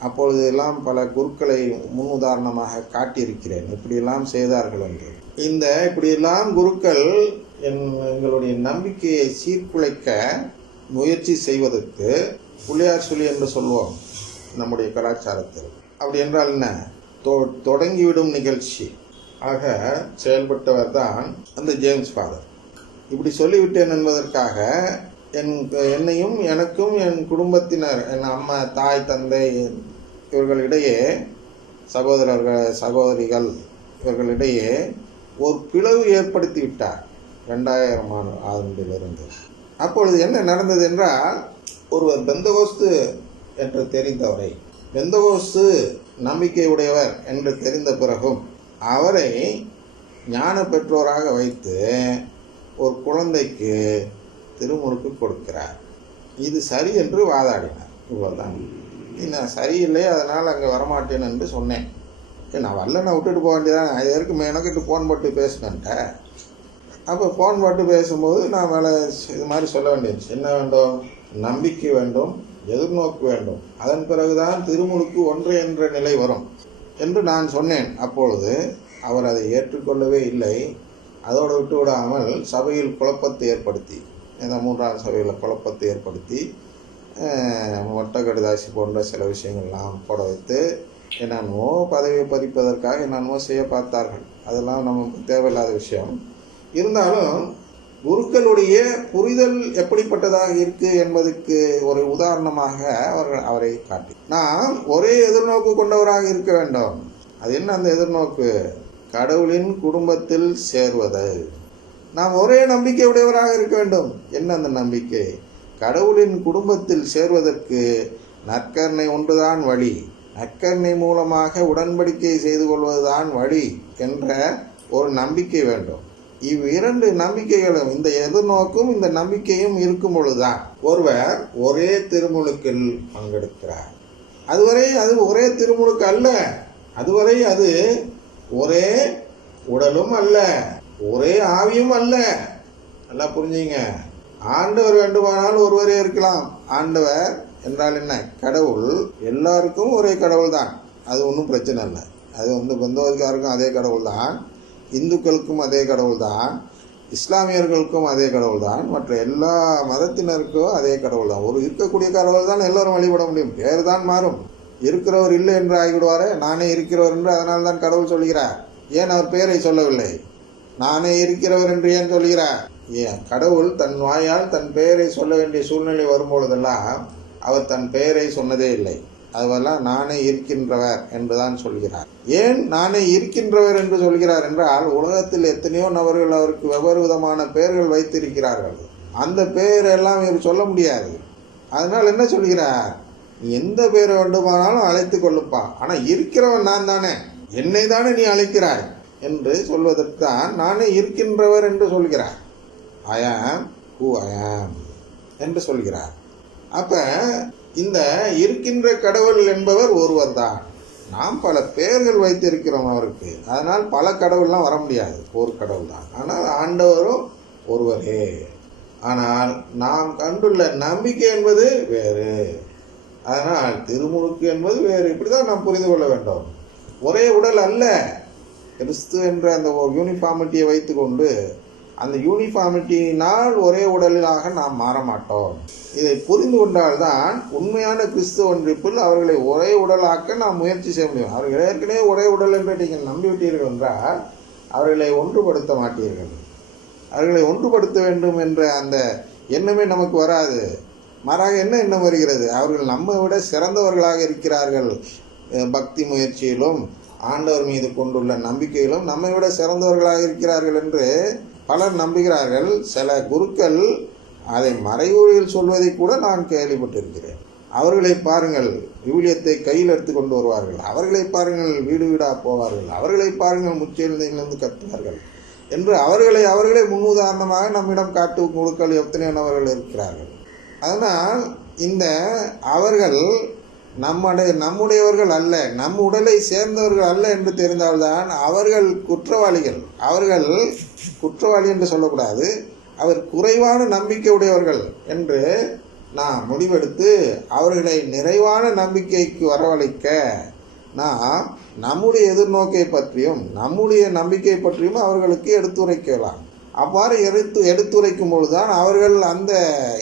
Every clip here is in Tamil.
அப்பொழுது எல்லாம் பல குருக்களை முன் உதாரணமாக காட்டியிருக்கிறேன். இப்படியெல்லாம் செய்தார்கள் என்று. இந்த இப்படியெல்லாம் குருக்கள் என் எங்களுடைய நம்பிக்கையை சீர்குலைக்க முயற்சி செய்வதற்கு புள்ளியார் சொல்லி என்று சொல்வோம் நம்முடைய கலாச்சாரத்தில். அப்படி என்றால் என்ன? தொ- தொடங்கிவிடும் நிகழ்ச்சி. ஆக செயல்பட்டவர் தான் அந்த ஜேம்ஸ் ஃபாதர். இப்படி சொல்லிவிட்டேன் என்பதற்காக என் என்னையும் எனக்கும் என் குடும்பத்தினர் என் அம்மா தாய் தந்தை இவர்களிடையே சகோதரர்கள் சகோதரிகள் இவர்களிடையே ஒரு பிளவு ஏற்படுத்தி விட்டார் ரெண்டாயிரம் ஆண்டிலிருந்து. அப்பொழுது என்ன நடந்தது என்றால் ஒருவர் பெந்தகோஸ்து என்று தெரிந்தவரை பெந்தகோஸ்து நம்பிக்கையுடையவர் என்று தெரிந்த பிறகும் அவரை ஞான பெற்றோராக வைத்து ஒரு குழந்தைக்கு திருமுறுக்கு கொடுக்கிறார். இது சரி என்று வாதாடினார். இவ்வளோதான் நான் சரியில்லை அதனால் அங்கே வரமாட்டேன் என்று சொன்னேன். நான் வரல நான் விட்டுட்டு போக வேண்டியதான் அது எதுக்கு மெனக்கிட்டு ஃபோன் போட்டு பேசினேன்ட்ட? அப்போ ஃபோன் போட்டு பேசும்போது நான் மேலே இது மாதிரி சொல்ல வேண்டியது. என்ன வேண்டும்? நம்பிக்கை வேண்டும்? எதிர்நோக்கு வேண்டும்? அதன் பிறகுதான் திருமுழுக்கு ஒன்று என்ற நிலை வரும் என்று நான் சொன்னேன். அப்பொழுது அவர் அதை ஏற்றுக்கொள்ளவே இல்லை. அதோடு விட்டு விடாமல் சபையில் குழப்பத்தை ஏற்படுத்தி. இந்த மூன்றாம் சபையில் குழப்பத்தை ஏற்படுத்தி மொட்டை கடுதாசி போன்ற சில விஷயங்கள்லாம் போட வைத்து என்னென்னமோ பதவியை பறிப்பதற்காக என்னென்னமோ செய்ய பார்த்தார்கள். அதெல்லாம் நமக்கு தேவையில்லாத விஷயம். இருந்தாலும் குருக்களுடைய புரிதல் எப்படிப்பட்டதாக இருக்கு என்பதற்கு ஒரு உதாரணமாக அவர்கள் அவரை காட்டி. நாம் ஒரே எதிர்நோக்கு கொண்டவராக இருக்க வேண்டும். அது என்ன அந்த எதிர்நோக்கு? கடவுளின் குடும்பத்தில் சேர்வது. நாம் ஒரே நம்பிக்கை உடையவராக இருக்க வேண்டும். என்ன அந்த நம்பிக்கை? கடவுளின் குடும்பத்தில் சேர்வதற்கு நற்கருணை ஒன்றுதான் வழி. நற்கருணை மூலமாக உடன்படிக்கை செய்து கொள்வதுதான் வழி என்ற ஒரு நம்பிக்கை வேண்டும். இவ்விரண்டு நம்பிக்கைகளும் இந்த எதிர்நோக்கும் இந்த நம்பிக்கையும் இருக்கும் பொழுதுதான் ஒருவர் ஒரே திருமுழுக்கில் பங்கெடுக்கிறார். அதுவரை அது ஒரே திருமுழுக்கு அல்ல. அதுவரை அது ஒரே உடலும் அல்ல. ஒரே ஆவியும் அல்ல. நல்லா புரிஞ்சுங்க. ஆண்டவர் வேண்டுமானால் ஒருவரே இருக்கலாம். ஆண்டவர் என்றால் என்ன? கடவுள். எல்லாருக்கும் ஒரே கடவுள் தான் அது ஒன்றும் பிரச்சனை இல்லை. அது வந்து பந்தோதுக்காருக்கும் அதே கடவுள் தான் இந்துக்களுக்கும் அதே கடவுள் தான் இஸ்லாமியர்களுக்கும் அதே கடவுள் தான் மற்ற எல்லா மதத்தினருக்கும் அதே கடவுள் தான் ஒரு இருக்கக்கூடிய கடவுள் தான் எல்லோரும் வழிபட முடியும். பேர் தான் மாறும். இருக்கிறவர் இல்லை என்று ஆகிவிடுவார். நானே இருக்கிறவர் என்று அதனால் தான் கடவுள் சொல்கிறார். ஏன் அவர் பெயரை சொல்லவில்லை? நானே இருக்கிறவர் என்று ஏன் சொல்கிறார் ஏன்? கடவுள் தன் வாயால் தன் பெயரை சொல்ல வேண்டிய சூழ்நிலை வரும்பொழுதெல்லாம் அவர் தன் பெயரை சொன்னதே இல்லை. அதுவெல்லாம் நானே இருக்கின்றவர் என்றுதான் சொல்கிறார். ஏன் நானே இருக்கின்றவர் என்று சொல்கிறார் என்றால் உலகத்தில் எத்தனையோ நபர்கள் அவருக்கு வெவ்வேறு விதமான பெயர்கள் வைத்திருக்கிறார்கள். அந்த பெயரெல்லாம் இவர் சொல்ல முடியாது. அதனால் என்ன சொல்கிறார்? நீ எந்த பெயரை வேண்டுமானாலும் அழைத்து கொள்ளுப்பா ஆனால் இருக்கிறவன் நான் தானே என்னை தானே நீ அழைக்கிறாய்? என்று சொல்வதற்குத்தான் நானே இருக்கின்றவர் என்று சொல்கிறார். ஐ ஆம் ஹூ ஐ ஆம் என்று சொல்கிறார். அப்போ இந்த இருக்கின்ற கடவுள் என்பவர் ஒருவர் தான். நாம் பல பெயர்கள் வைத்திருக்கிறோம் அவருக்கு. அதனால் பல கடவுள்லாம் வர முடியாது. ஒரு கடவுள் தான். ஆனால் ஆண்டவரும் ஒருவரே. ஆனால் நாம் கண்டுள்ள நம்பிக்கை என்பது வேறு. அதனால் திருமுழுக்கு என்பது வேறு. இப்படி தான் நாம் புரிந்து கொள்ள வேண்டும். ஒரே உடல் அல்ல. கிறிஸ்து என்ற அந்த ஒரு யூனிஃபார்மிட்டியை வைத்துக்கொண்டு அந்த யூனிஃபார்மிட்டியினால் ஒரே உடலாக நாம் மாற மாட்டோம் இதை புரிந்து கொண்டால்தான் உண்மையான கிறிஸ்துவ ஒன்றிப்பில் அவர்களை ஒரே உடலாக்க நாம் முயற்சி செய்ய முடியும். அவர்கள் ஏற்கனவே ஒரே உடல் என்று நீங்கள் நம்பிவிட்டீர்கள் என்றால் அவர்களை ஒன்றுபடுத்த மாட்டீர்கள். அவர்களை ஒன்றுபடுத்த வேண்டும் என்ற அந்த எண்ணமே நமக்கு வராது. மாறாக என்ன எண்ணம் வருகிறது? அவர்கள் நம்மை விட சிறந்தவர்களாக இருக்கிறார்கள். பக்தி முயற்சியிலும் ஆண்டவர் மீது கொண்டுள்ள நம்பிக்கையிலும் நம்மை விட சிறந்தவர்களாக இருக்கிறார்கள் என்று பலர் நம்புகிறார்கள். சில குருக்கள் அதை மறைவுரையில் சொல்வதை கூட நான் கேள்விப்பட்டிருக்கிறேன். அவர்களை பாருங்கள் விவிலியத்தை கையில் எடுத்து கொண்டு வருவார்கள். அவர்களை பாருங்கள் வீடு வீடாக போவார்கள். அவர்களை பாருங்கள் முச்செழுந்திலிருந்து கத்துவார்கள் என்று அவர்களை அவர்களே முன்னுதாரணமாக நம்மிடம் காட்டு குழுக்கள் எத்தனையானவர்கள் இருக்கிறார்கள். அதனால் இந்த அவர்கள் நம்முடைய நம்முடையவர்கள் அல்ல நம் உடலை சேர்ந்தவர்கள் அல்ல என்று தெரிந்தால்தான் அவர்கள் குற்றவாளிகள். அவர்கள் குற்றவாளி என்று சொல்லக்கூடாது அவர் குறைவான நம்பிக்கை உடையவர்கள் என்று நாம் முடிவெடுத்து அவர்களை நிறைவான நம்பிக்கைக்கு வரவழைக்க நாம் நம்முடைய எதிர்நோக்கை பற்றியும் நம்முடைய நம்பிக்கை பற்றியும் அவர்களுக்கு எடுத்துரைக்கலாம். அவ்வாறு எடுத்து எடுத்துரைக்கும் பொழுதுதான் அவர்கள் அந்த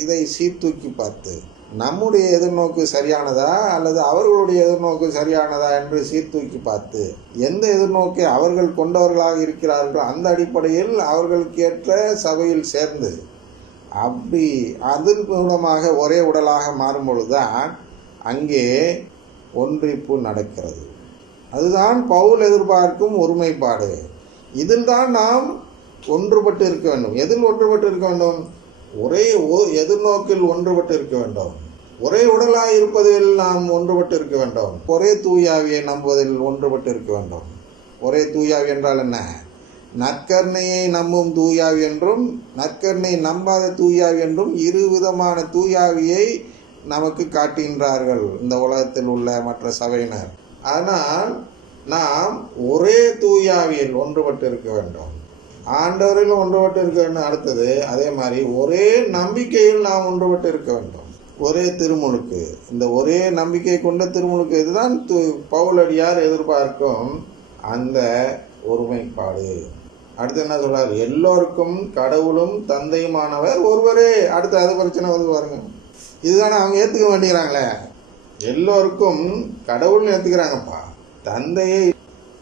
இதை சீர்தூக்கி பார்த்து நம்முடைய எதிர்நோக்கு சரியானதா அல்லது அவர்களுடைய எதிர்நோக்கு சரியானதா என்று சீர்தூக்கி பார்த்து எந்த எதிர்நோக்கை அவர்கள் கொண்டவர்களாக இருக்கிறார்களோ அந்த அடிப்படையில் அவர்களுக்கு ஏற்ற சபையில் சேர்ந்து அப்படி அதன் மூலமாக ஒரே உடலாக மாறும்பொழுதுதான் அங்கே ஒன்றிப்பு நடக்கிறது. அதுதான் பவுல் எதிர்பார்க்கும் ஒருமைப்பாடு. இதில் தான் நாம் ஒன்றுபட்டு இருக்க வேண்டும். எதில் ஒன்றுபட்டு இருக்க வேண்டும்? ஒரே எதிர்நோக்கில் ஒன்றுபட்டு இருக்க வேண்டும் ஒரே உடலாய் இருப்பதில் நாம் ஒன்றுபட்டு இருக்க வேண்டும் ஒரே தூயாவியை நம்புவதில் ஒன்றுபட்டு இருக்க வேண்டும் ஒரே தூயாவி என்றால் என்ன? நற்கர்ணையை நம்பும் தூயாவி என்றும் நற்கர்ணை நம்பாத தூயாவி என்றும் இரு விதமான தூயாவியை நமக்கு காட்டுகின்றார்கள் இந்த உலகத்தில் உள்ள மற்ற சபையினர். ஆனால் நாம் ஒரே தூயாவியில் ஒன்றுபட்டு இருக்க வேண்டும் ஆண்டவரில் ஒன்றுபட்டு இருக்க வேண்டும் அடுத்தது அதே மாதிரி ஒரே நம்பிக்கையில் நாம் ஒன்றுபட்டு இருக்க வேண்டும். ஒரே திருமுழுக்கு. இந்த ஒரே நம்பிக்கை கொண்ட திருமுழுக்கு இதுதான் து- பவுலடியார் எதிர்பார்க்கும்? அந்த ஒருமைப்பாடு. அடுத்து என்ன சொல்றார்? எல்லோருக்கும் கடவுளும் தந்தையுமானவர் ஒருவரே. அடுத்து அது பிரச்சனை வந்து பாருங்க. இதுதானே அவங்க ஏற்றுக்க வேண்டிக்கிறாங்களே எல்லோருக்கும் கடவுள்னு ஏற்றுக்கிறாங்கப்பா தந்தையை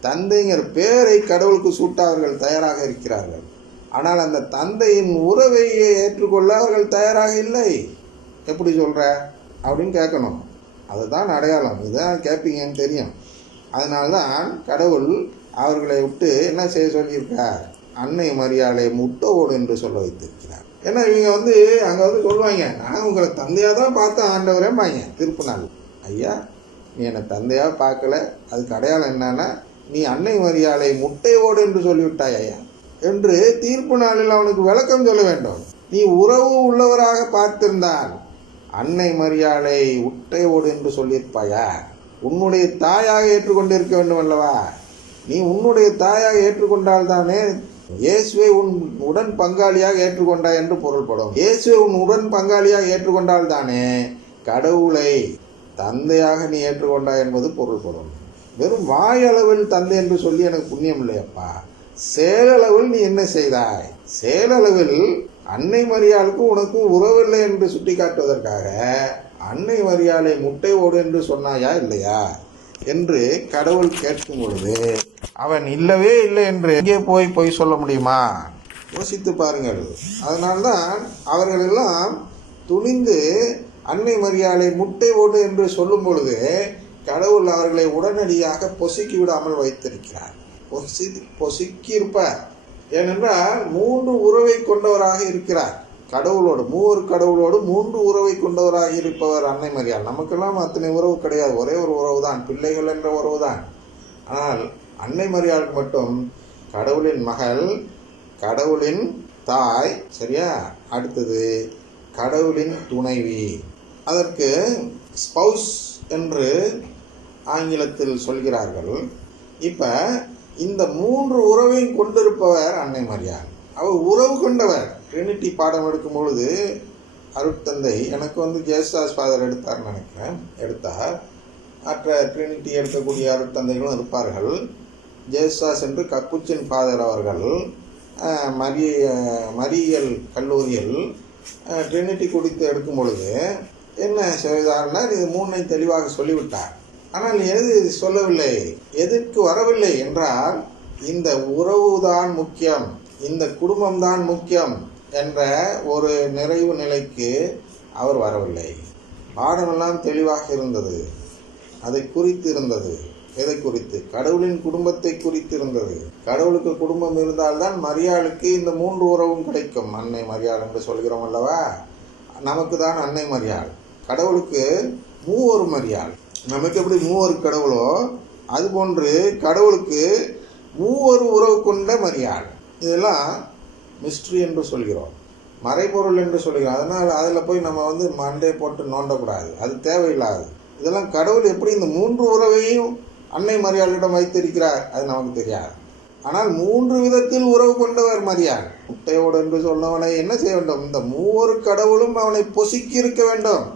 தந்தைங்கிற பேரை கடவுளுக்கு சூட்ட அவர்கள் தயாராக இருக்கிறார்கள். ஆனால் அந்த தந்தையின் உறவை ஏற்றுக்கொள்ள அவர்கள் தயாராக இல்லை. எப்படி சொல்கிற அப்படின்னு கேட்கணும். அதுதான் அடையாளம். இதுதான் கேட்பீங்கன்னு தெரியும். அதனால தான் கடவுள் அவர்களை விட்டு என்ன செய்ய சொல்லியிருக்கார்? அன்னை மரியாதை முட்டோடு என்று சொல்ல வைத்திருக்கிறார். ஏன்னா இவங்க வந்து அங்கே வந்து சொல்லுவாங்க நான் உங்களை தந்தையாக தான் பார்த்தேன் ஆண்டவரேம்பாங்க. திருப்பு நாள் ஐயா நீ என்னை தந்தையாக பார்க்கல. அதுக்கு அடையாளம் என்னன்னா நீ அன்னை மரியாதை முட்டையோடு என்று சொல்லிவிட்டாய் ஐயா. என்று தீர்ப்பு நாளில் அவனுக்கு விளக்கம் சொல்ல வேண்டும். நீ உறவு உள்ளவராக பார்த்திருந்தால் அன்னை மரியாதை உட்டையோடு என்று சொல்லியிருப்பாயா? உன்னுடைய தாயாக ஏற்றுக்கொண்டிருக்க வேண்டும் அல்லவா? நீ உன்னுடைய தாயாக ஏற்றுக்கொண்டால் தானே இயேசுவை உன் உடன் பங்காளியாக ஏற்றுக்கொண்டாய் என்று பொருள்படும். இயேசுவை உன் உடன் பங்காளியாக ஏற்றுக்கொண்டால் தானே கடவுளை தந்தையாக நீ ஏற்றுக்கொண்டாய் என்பது பொருள்படும். வெறும் வாயளவில் தந்தை என்று சொல்லி எனக்கு புண்ணியம் இல்லையப்பா. செயலளவில் நீ என்ன செய்தாய்? செயலளவில் அன்னை மரியாளுக்கும் உனக்கும் உறவில்லை என்று சுட்டிக்காட்டுவதற்காக அன்னை மரியாளை முட்டை ஓடு என்று சொன்னாயா இல்லையா? என்று கடவுள் கேட்கும் பொழுது அவன் இல்லவே இல்லை என்று எங்கே போய் போய் சொல்ல முடியுமா? யோசித்து பாருங்கள். அதனால்தான் அவர்கள் எல்லாம் துணிந்து அன்னை மரியாளை முட்டை ஓடு என்று சொல்லும் பொழுது கடவுள் அவர்களை உடனடியாக பொசுக்கி விடாமல் வைத்திருக்கிறார். பொசி பொசுக்கி இருப்பார் ஏனென்றால் மூன்று உறவை கொண்டவராக இருக்கிறார். கடவுளோடு மூவர் கடவுளோடு மூன்று உறவை கொண்டவராக இருப்பவர் அன்னை மரியாள். நமக்கெல்லாம் அத்தனை உறவு கிடையாது. ஒரே ஒரு உறவு தான் பிள்ளைகள் என்ற உறவு தான் ஆனால் அன்னை மரியாளுக்கு மட்டும் கடவுளின் மகள் கடவுளின் தாய் சரியா? அடுத்தது கடவுளின் துணைவி. அதற்கு ஸ்பௌஸ் என்று ஆங்கிலத்தில் சொல்கிறார்கள் இப்போ இந்த மூன்று உறவையும் கொண்டிருப்பவர் அன்னை மரியாள் அவர் உறவு கொண்டவர். ட்ரினிட்டி பாடம் எடுக்கும் பொழுது அருட்தந்தை எனக்கு வந்து ஜெயசாஸ் ஃபாதர் எடுத்தார்னு நினைக்கிறேன் எடுத்தார். மற்ற ட்ரினிட்டி எடுக்கக்கூடிய அருட்தந்தைகளும் இருப்பார்கள். ஜெயசாஸ் என்று கக்குச்சின் ஃபாதர் அவர்கள் மரிய மரியல் கல்லூரியில் ட்ரினிட்டி குடித்து எடுக்கும் பொழுது என்ன செய்தார்னா இது மூணை தெளிவாக சொல்லிவிட்டார். ஆனால் எது சொல்லவில்லை? எதற்கு வரவில்லை என்றால் இந்த உறவுதான் முக்கியம் இந்த குடும்பம்தான் முக்கியம் என்ற ஒரு நிறைவு நிலைக்கு அவர் வரவில்லை. பாடமெல்லாம் தெளிவாக இருந்தது. அதை குறித்து இருந்தது. எதை குறித்து? கடவுளின் குடும்பத்தை குறித்து இருந்தது. கடவுளுக்கு குடும்பம் இருந்தால்தான் மரியாளுக்கு இந்த மூன்று உறவும் கிடைக்கும். அன்னை மரியாள் என்று சொல்கிறோம் அல்லவா? நமக்கு தான் அன்னை மரியாள். கடவுளுக்கு மூவொரு மரியாள். நமக்கு எப்படி மூவொரு கடவுளோ அது போன்று கடவுளுக்கு மூவொரு உறவு கொண்ட மரியாதை இதெல்லாம் மிஸ்ட்ரி என்று சொல்கிறோம். மறைபொருள் என்று சொல்கிறோம். அதனால் அதில் போய் நம்ம வந்து மண்டே போட்டு நோண்டக்கூடாது. அது தேவையில்லாது இதெல்லாம் கடவுள் எப்படி இந்த மூன்று உறவையும் அன்னை மரியாதையிடம் வைத்திருக்கிறார் அது நமக்கு தெரியாது. ஆனால் மூன்று விதத்தில் உறவு கொண்டவர் மரியாதை முட்டையோடு என்று சொன்னவனை என்ன செய்ய வேண்டும்? இந்த மூவரு கடவுளும் அவனை பொசுக்கி இருக்க வேண்டும்.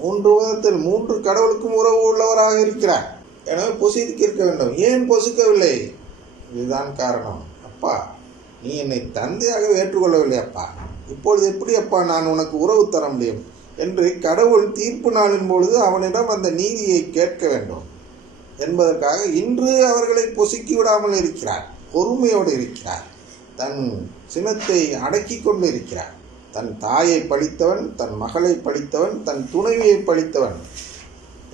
மூன்று விதத்தில் மூன்று கடவுளுக்கும் உறவு உள்ளவராக இருக்கிறார். எனவே பொசுக்கி இருக்க வேண்டும். ஏன் பொசுக்கவில்லை? இதுதான் காரணம். அப்பா நீ என்னை தந்தையாக ஏற்றுக்கொள்ளவில்லை அப்பா. இப்பொழுது எப்படி அப்பா நான் உனக்கு உறவு தர முடியும்? என்று கடவுள் தீர்ப்பு நாளின் பொழுது அவனிடம் அந்த நீதியை கேட்க வேண்டும். என்பதற்காக இன்று அவர்களை பொசுக்கி விடாமல் இருக்கிறார். பொறுமையோடு இருக்கிறார். தன் சினத்தை அடக்கி கொண்டு இருக்கிறார். தன் தாயை பழித்தவன் தன் மகளை பழித்தவன் தன் துணைவியை பழித்தவன்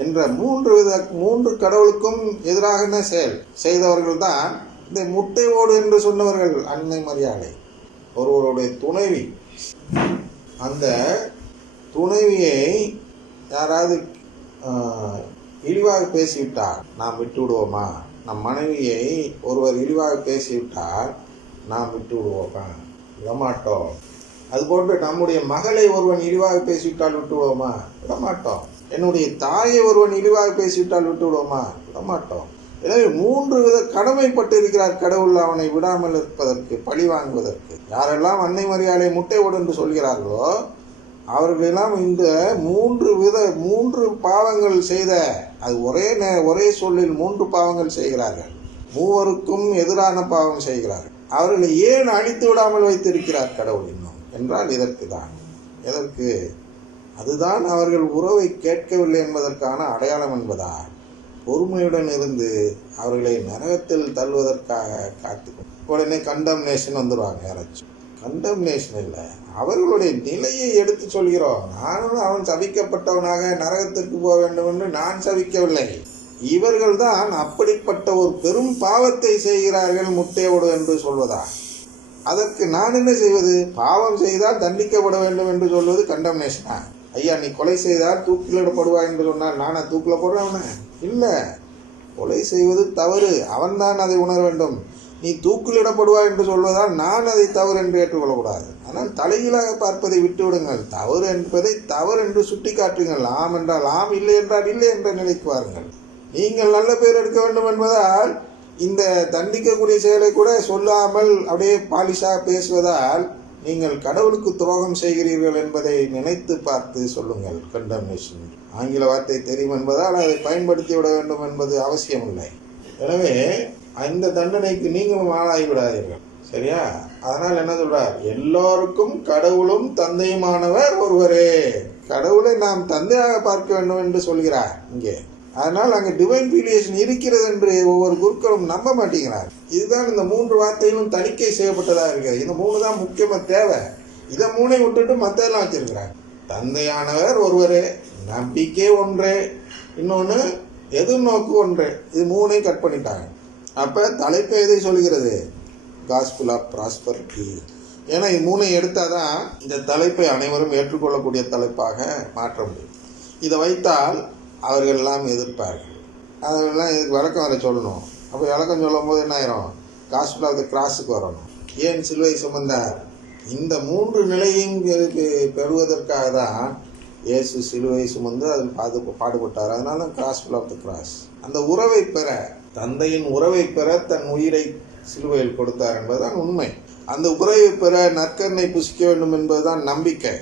என்ற மூன்று வித மூன்று கடவுளுக்கும் எதிராக செயல்? செய்தவர்கள் தான் இந்த முட்டை ஓடு என்று சொன்னவர்கள் அன்னை மரியாதை. ஒருவருடைய துணைவி. அந்த துணைவியை யாராவது இழிவாக பேசிவிட்டார் நாம் விட்டு விடுவோமா நம் மனைவியை ஒருவர் இழிவாக பேசிவிட்டால் நாம் விட்டு விடுவோமா விடமாட்டோம். அதுபோன்று நம்முடைய மகளை ஒருவன் இழிவாக பேசிவிட்டால் விட்டு விடுவோமா விடமாட்டோம். என்னுடைய தாயை ஒருவன் இழிவாக பேசிவிட்டால் விட்டு விடுவோமா விடமாட்டோம். எனவே மூன்று வித கடமைப்பட்டு இருக்கிறார் கடவுள் அவனை விடாமல் இருப்பதற்கு பழி வாங்குவதற்கு. யாரெல்லாம் அன்னை மரியாதை முட்டை ஓடு என்று சொல்கிறார்களோ அவர்களெல்லாம் இந்த மூன்று வித மூன்று பாவங்கள் செய்த அது ஒரே நே- ஒரே சொல்லில் மூன்று பாவங்கள் செய்கிறார்கள். மூவருக்கும் எதிரான பாவம் செய்கிறார்கள். அவர்களை ஏன் அழித்து விடாமல் வைத்திருக்கிறார் கடவுளின் என்றால் இதற்கு தான் எதற்கு? அதுதான் அவர்கள் உறவை கேட்கவில்லை என்பதற்கான அடையாளம் என்பதா பொறுமையுடன் இருந்து அவர்களை நரகத்தில் தள்ளுவதற்காக காத்து உடனே கண்டம்னேஷன் வந்துடுவாங்க யாராச்சும். கண்டம்னேஷன் இல்லை. அவர்களுடைய நிலையை எடுத்து சொல்கிறோம். நானும் அவன் சபிக்கப்பட்டவனாக நரகத்திற்கு போக வேண்டும் என்று நான் சபிக்கவில்லை. இவர்கள்தான் அப்படிப்பட்ட ஒரு பெரும் பாவத்தை செய்கிறார்கள் முட்டையோடு என்று சொல்வதா அதற்கு நான் என்ன செய்வது? பாவம் செய்தால் தண்டிக்கப்பட வேண்டும் என்று சொல்வது கண்டம்னேஷனா ஐயா நீ கொலை செய்தால் தூக்கிலிடப்படுவாய் என்று சொன்னால் நானா தூக்கில் போடுறவன இல்லை. கொலை செய்வது தவறு. அவன்தான் அதை உணர வேண்டும். நீ தூக்கிலிடப்படுவாய் என்று சொல்வதால் நான் அதை தவறு என்று ஏற்றுக்கொள்ளக்கூடாது. ஆனால் தலைகீழாக பார்ப்பதை விட்டுவிடுங்கள். தவறு என்பதை தவறு என்று சுட்டி காட்டுங்கள் ஆம் என்றால் ஆம் இல்லை என்றால் இல்லை என்ற நிலைக்கு வாருங்கள். நீங்கள் நல்ல பேர் எடுக்க வேண்டும் என்பதால் இந்த தண்டிக்கக்கூடிய செயலை கூட சொல்லாமல் அப்படியே பாலிஷாக பேசுவதால் நீங்கள் கடவுளுக்கு துரோகம் செய்கிறீர்கள் என்பதை நினைத்து பார்த்து சொல்லுங்கள். கண்டம்னேஷன் ஆங்கில வார்த்தை தெரியும் என்பதால் அதை பயன்படுத்தி விட வேண்டும் என்பது அவசியமில்லை. எனவே அந்த தண்டனைக்கு நீங்களும் ஆளாகி விடாதீர்கள் சரியா? அதனால் என்ன சொல்றார்? எல்லோருக்கும் கடவுளும் தந்தையுமானவர் ஒருவரே. கடவுளை நாம் தந்தையாக பார்க்க வேண்டும் என்று சொல்கிறார். இங்கே. அதனால் அங்கே டிவைன் பிலியேஷன் இருக்கிறது என்று ஒவ்வொரு குருக்களும் நம்ப மாட்டேங்கிறார். இதுதான் இந்த மூன்று வார்த்தையிலும் தணிக்கை செய்யப்பட்டதாக இருக்கிறது. இந்த மூணு தான் முக்கியமாக தேவை. இதை மூணை விட்டுட்டு மற்றெல்லாம் வச்சிருக்கிறார். தந்தையானவர் ஒருவர் நம்பிக்கை ஒன்று இன்னொன்று எதிர்நோக்கு ஒன்று. இது மூணையும் கட் பண்ணிட்டாங்க. அப்போ தலைப்பு எதை சொல்கிறது? காஸ்பிள் ஆஃப் ப்ராஸ்பரிட்டி ஏன்னா இது மூணை எடுத்தால் தான் இந்த தலைப்பை அனைவரும் ஏற்றுக்கொள்ளக்கூடிய தலைப்பாக மாற்ற முடியும். இதை வைத்தால் அவர்கள் எல்லாம் எதிர்ப்பார்கள். அதெல்லாம் இதுக்கு விளக்கம் வர சொல்லணும். அப்போ விளக்கம் சொல்லும் போது என்ன ஆயிரும்? காஸ்பிள் ஆஃப் த கிராஸுக்கு வரணும். ஏன் சிலுவை சுமந்தார்? இந்த மூன்று நிலையும் பெறுவதற்காக தான் இயேசு சிலுவை சுமந்து அதில் பாது பாடுபட்டார். அதனால தான் கிராஸ்பிள் ஆஃப் த கிராஸ் அந்த உறவை பெற தந்தையின் உறவை பெற தன் உயிரை சிலுவையில் கொடுத்தார் என்பதுதான் உண்மை. அந்த உறவை பெற நற்கருணை புசிக்க வேண்டும் என்பதுதான் நம்பிக்கை.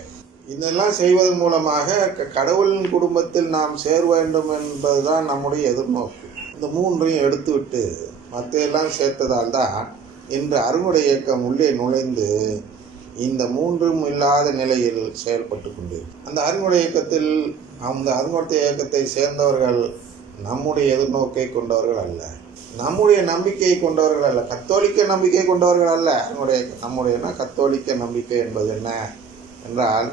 இதெல்லாம் செய்வதன் மூலமாக க- கடவுளின் குடும்பத்தில் நாம் சேர வேண்டும் என்பதுதான் நம்முடைய எதிர்நோக்கு. இந்த மூன்றையும் எடுத்துவிட்டு மற்றையெல்லாம் சேர்த்ததால் தான் இன்று அறுவடை இயக்கம் உள்ளே நுழைந்து இந்த மூன்றும் இல்லாத நிலையில் செயல்பட்டு கொண்டிருக்கும் அந்த அறுவடை இயக்கத்தில் அந்த அறுவடை இயக்கத்தை சேர்ந்தவர்கள் நம்முடைய எதிர்நோக்கை கொண்டவர்கள் அல்ல. நம்முடைய நம்பிக்கையை கொண்டவர்கள் அல்ல. கத்தோலிக்க நம்பிக்கை கொண்டவர்கள் அல்ல. நம்முடைய நம்முடையனா கத்தோலிக்க நம்பிக்கை என்பது என்ன? என்றால்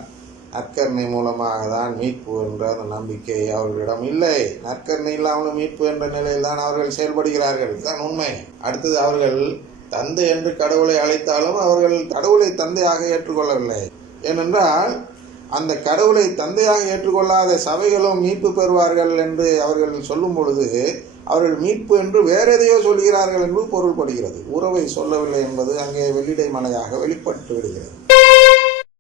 நற்கருணை மூலமாக தான் மீட்பு என்ற அந்த நம்பிக்கை அவர்களிடம் இல்லை. நற்கருணை இல்லாமல் மீட்பு என்ற நிலையில் தான் அவர்கள் செயல்படுகிறார்கள். இதுதான் உண்மை. அடுத்தது அவர்கள் தந்தை என்று கடவுளை அழைத்தாலும் அவர்கள் கடவுளை தந்தையாக ஏற்றுக்கொள்ளவில்லை. ஏனென்றால் அந்த கடவுளை தந்தையாக ஏற்றுக்கொள்ளாத சபைகளும் மீட்பு பெறுவார்கள் என்று அவர்கள் சொல்லும் பொழுது அவர்கள் மீட்பு என்று வேற எதையோ சொல்கிறார்கள் என்று பொருள்படுகிறது. உறவை சொல்லவில்லை என்பது அங்கே வெள்ளிடை மலையாக வெளிப்பட்டு விடுகிறது.